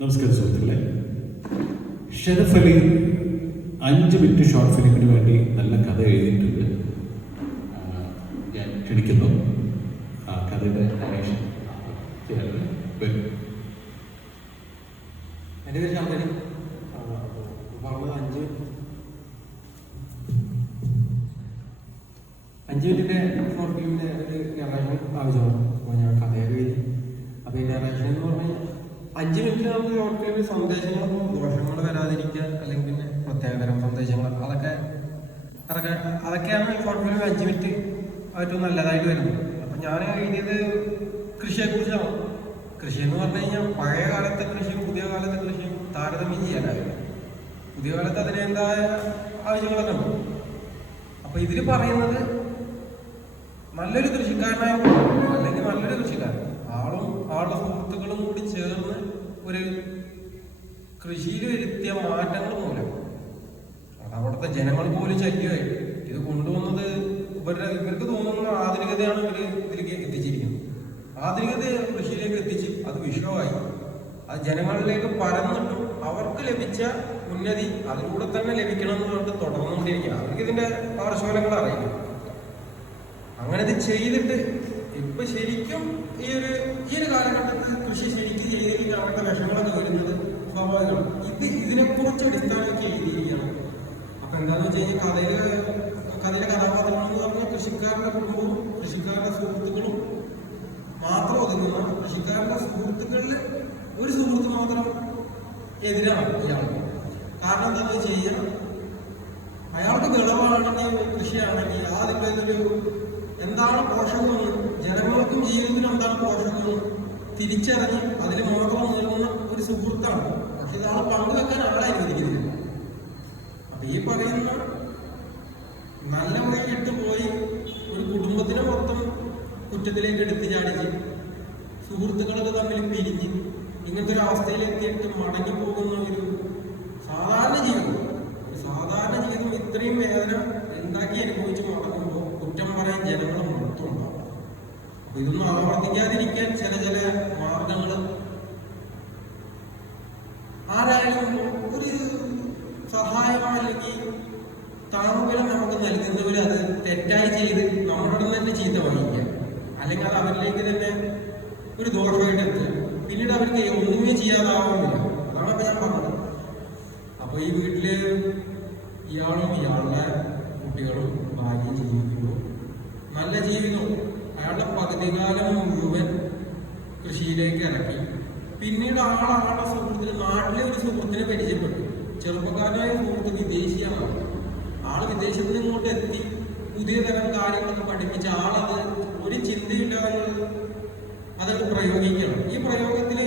നമസ്കാരം സുഹൃത്തുക്കളെ. Sheraf Ali 5 minute short ഫിലിമിന് വേണ്ടി നല്ല കഥ എഴുതിയിട്ടുണ്ട്. ഞാൻ ക്ഷണിക്കുന്നു ആ കഥയുടെ ഡയറക്ഷൻ വരും. എൻ്റെ പേര് ശാന്തനി. പറഞ്ഞത് 5 മിനിറ്റിൻ്റെ ഷോർട്ട് ഫിലിമിൻ്റെ ഒരു ഡയറക്ഷൻ ആവശ്യമാണ്. അപ്പോൾ ഞാൻ കഥയൊക്കെ എഴുതി. അപ്പോൾ ഈ ഡയറക്ഷൻ എന്ന് പറഞ്ഞാൽ 5 മിനിറ്റ് നമുക്ക് ഷോർട്ട് ഫിലിമിൽ സന്ദേശങ്ങളൊന്നും ദോഷങ്ങൾ വരാതിരിക്കുക, അല്ലെങ്കിൽ പിന്നെ പ്രത്യേകതരം സന്ദേശങ്ങൾ അതൊക്കെയാണ് ഈ ഷോർട്ട് ഫിലിം 5 മിനിറ്റ് ഏറ്റവും നല്ലതായിട്ട് വരുന്നത്. അപ്പം ഞാൻ എഴുതിയത് കൃഷിയെക്കുറിച്ചാണ്. കൃഷി എന്ന് പറഞ്ഞു കഴിഞ്ഞാൽ പഴയ കാലത്തെ കൃഷിയും പുതിയ കാലത്തെ കൃഷിയും താരതമ്യം ചെയ്യാനായിരുന്നു. പുതിയ കാലത്ത് അതിൻ്റെതായ ആവശ്യങ്ങളൊക്കെ ഉണ്ട്. അപ്പോൾ ഇതിൽ പറയുന്നത് നല്ലൊരു കൃഷിക്കാരനായ അല്ലെങ്കിൽ നല്ലൊരു കൃഷിക്കാരൻ ആളുടെ സുഹൃത്തുക്കളും കൂടി ചേർന്ന് ഒരു കൃഷിയിൽ വരുത്തിയ മാറ്റങ്ങൾ മൂലം അത് അവിടുത്തെ ജനങ്ങൾ പോലും ശല്യമായി. ഇത് കൊണ്ടുവന്നത് ഇവർക്ക് തോന്നുന്ന ആധുനികതയാണ് ഇതിലേക്ക് എത്തിച്ചിരിക്കുന്നത്. ആധുനികത കൃഷിയിലേക്ക് എത്തിച്ച് അത് വിഷയമായി അത് ജനങ്ങളിലേക്ക് പരന്നിട്ടും അവർക്ക് ലഭിച്ച ഉന്നതി അതിലൂടെ തന്നെ ലഭിക്കണം എന്ന് പറഞ്ഞിട്ട് തുടർന്നുകൊണ്ടിരിക്കുക. അവർക്ക് ഇതിന്റെ പാർശ്വഫലങ്ങൾ അറിയില്ല. അങ്ങനെ ഇത് ചെയ്തിട്ട് ഇപ്പൊ ശരിക്കും ഈ ഒരു കാലഘട്ടത്തിൽ കൃഷി ശരിക്കും ചെയ്തിട്ട് അവരുടെ വിഷമങ്ങളൊക്കെ വരുന്നത് സ്വാഭാവികമാണ്. ഇതിനെക്കുറിച്ച് അടിസ്ഥാനമൊക്കെ എഴുതിയിരിക്കുകയാണ്. അപ്പൊ എന്താണെന്ന് വെച്ച് കഴിഞ്ഞാൽ കഥയിലെ കഥാപാത്രങ്ങൾ എന്ന് പറഞ്ഞാൽ കൃഷിക്കാരുടെ കുടുംബവും കൃഷിക്കാരുടെ സുഹൃത്തുക്കളും മാത്രം ഒതുങ്ങുന്ന കൃഷിക്കാരുടെ സുഹൃത്തുക്കളിൽ ഒരു സുഹൃത്ത് മാത്രം എതിരാണ് ഇയാൾ. കാരണം എന്താണെന്ന് വെച്ച് കഴിഞ്ഞാൽ അയാൾക്ക് വിളവാണെങ്കിൽ കൃഷിയാണെങ്കിൽ അതിൻ്റെ എന്താണ് പോഷകമെന്ന് ജനങ്ങൾക്കും ജീവിതത്തിനും എന്താണ് പോഷകമെന്ന് തിരിച്ചറിഞ്ഞ് അതിന് മാത്രം നൽകുന്ന ഒരു സുഹൃത്താണ്. പക്ഷെ ഇയാളെ പങ്കുവെക്കാൻ ആളായിരിക്കുന്നില്ല. അപ്പൊ ഈ പറയുന്ന നല്ല വഴിയിട്ട് പോയി ഒരു കുടുംബത്തിനെ മൊത്തം കുറ്റത്തിലേക്ക് എടുത്തു ചാടിച്ച് സുഹൃത്തുക്കളൊക്കെ തമ്മിൽ പിരിഞ്ഞ് ഇങ്ങനത്തെ ഒരു അവസ്ഥയിലെത്തിയിട്ട് മടങ്ങി പോകുന്ന ഒരു സാധാരണ ജീവിതം ഇത്രയും വേദന ഉണ്ടാക്കി അനുഭവിച്ച് മടങ്ങുമ്പോൾ കുറ്റം പറയാൻ ജനങ്ങൾ മൊത്തം ഉണ്ടാവും. അപ്പൊ ഇതൊന്നും ആവർത്തിക്കാതിരിക്കാൻ ചില മാർഗങ്ങൾ ആരായാലും ഒരു സഹായം അല്ലെങ്കിൽ താങ്കളെ നമുക്ക് നൽകുന്നവർ അത് തെറ്റായി ചെയ്ത് നമ്മളോട് തന്നെ ചീത്ത വാങ്ങിക്കുക, അല്ലെങ്കിൽ അത് അവരിലേക്ക് തന്നെ ഒരു ദോഷമായിട്ട് എത്തുക. പിന്നീട് അവർക്ക് ഒന്നുമേ ചെയ്യാതാവുന്നില്ല. അതാണ് ഞാൻ പറഞ്ഞത്. അപ്പൊ ഈ വീട്ടില് ഇയാളും ഇയാളുടെ കുട്ടികളും ഭാര്യയും ജീവിക്കുമ്പോൾ നല്ല ജീവിതം അയാളുടെ പകുതികാലം മുഴുവൻ കൃഷിയിലേക്ക് ഇറക്കി. പിന്നീട് ആളുടെ സുഹൃത്തിന് നാട്ടിലെ ഒരു സുഹൃത്തിനെ പരിചയപ്പെട്ടു. ചെറുപ്പക്കാരനായ സുഹൃത്ത് വിദേശിയാണ്. ആള് വിദേശത്ത് ഇങ്ങോട്ട് എത്തി പുതിയ തരം കാര്യങ്ങളൊക്കെ പഠിപ്പിച്ച ആളത് ഒരു ചിന്തയില്ലാതെ അതൊക്കെ പ്രയോഗിക്കണം. ഈ പ്രയോഗത്തില്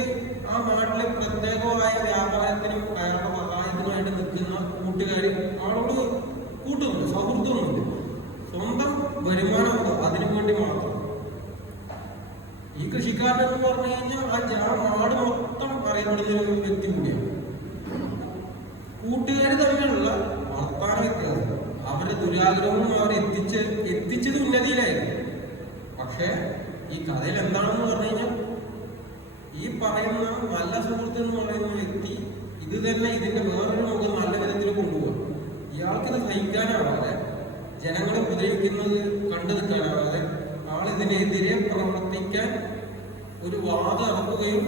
ആ നാട്ടിലെ പ്രത്യേകമായ വ്യാപാരത്തിനും അയാളുടെ സഹായത്തിനുമായിട്ട് നിൽക്കുന്ന കൂട്ടുകാർ ആളോട് കൂട്ടുന്നുണ്ട്, സൗഹൃദമുണ്ട്. സ്വന്തം വരുമാനമുണ്ട്, അതിനു വേണ്ടി മാത്രം. ഈ കൃഷിക്കാരനെന്ന് പറഞ്ഞു കഴിഞ്ഞാൽ ആ നാട് മൊത്തം അറിയപ്പെടുന്ന ഒരു വ്യക്തി കൂടിയാണ്. കൂട്ടുകാർ തമ്മിലുള്ള വർത്താന വ്യത്യാസം, അവരുടെ ദുരാഗ്രഹവും അവർ എത്തിച്ചത് ഉന്നതിയിലായിരുന്നു. പക്ഷെ ഈ കഥയിൽ എന്താണെന്ന് പറഞ്ഞു കഴിഞ്ഞാൽ ഈ പറയുന്ന നല്ല സുഹൃത്ത് എന്ന് പറയുന്ന വ്യക്തി ഇത് തന്നെ ഇതിന്റെ വേറൊരു മുഖം നല്ല വിധത്തിൽ കൊണ്ടുപോകും. ഇയാൾക്കിത് സഹിക്കാനാവാതെ ജനങ്ങളെ ഉപദ്രവിക്കുന്നത് കണ്ടു നിൽക്കാനാവാതെ ആളിതിനെതിരെ പ്രവർത്തിക്കാൻ ഒരു വാദം ഇറക്കുകയും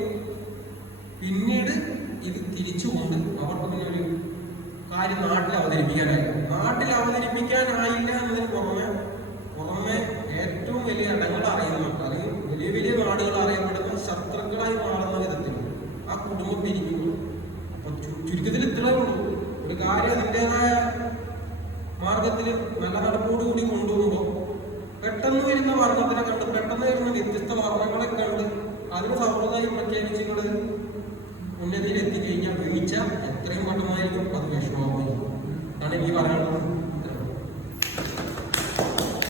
പിന്നീട് ഇത് തിരിച്ചുകൊണ്ട് അവർക്ക് പിന്നെ ഒരു കാര്യം നാട്ടിൽ അവതരിപ്പിക്കാനായില്ല എന്നതിന് പുറമെ ഏറ്റവും വലിയ ഇടങ്ങൾ അറിയുന്ന അല്ലെങ്കിൽ വലിയ നാടുകൾ അറിയപ്പെടുന്ന ശത്രുക്കളായി മാറുന്ന വിധത്തിൽ ആ കുടുംബം പിരിക്കുന്നു. അപ്പൊ ചുരുക്കത്തിൽ ഇത്രേ ഉള്ളൂ. ഒരു കാര്യം അതിൻ്റെതായ മാർഗത്തിൽ നല്ല നടപ്പോടുകൂടി കൊണ്ടുപോകുമ്പോൾ പെട്ടെന്ന് വരുന്ന വർണ്ണത്തിനെ കണ്ട് പെട്ടെന്ന് വരുന്ന വ്യത്യസ്ത വർണ്ണങ്ങളെ കണ്ട് അതിന് സൗഹൃദമായി പ്രഖ്യാപിച്ചുകൊണ്ട് ഉന്നതിയിൽ എത്തിക്കഴിഞ്ഞാൽ വീഴ്ച എത്രയും പെട്ടെന്നായിരിക്കും അത് വിഷമമാവുകയും. അതാണ് എനിക്ക് പറയാനുള്ളത്.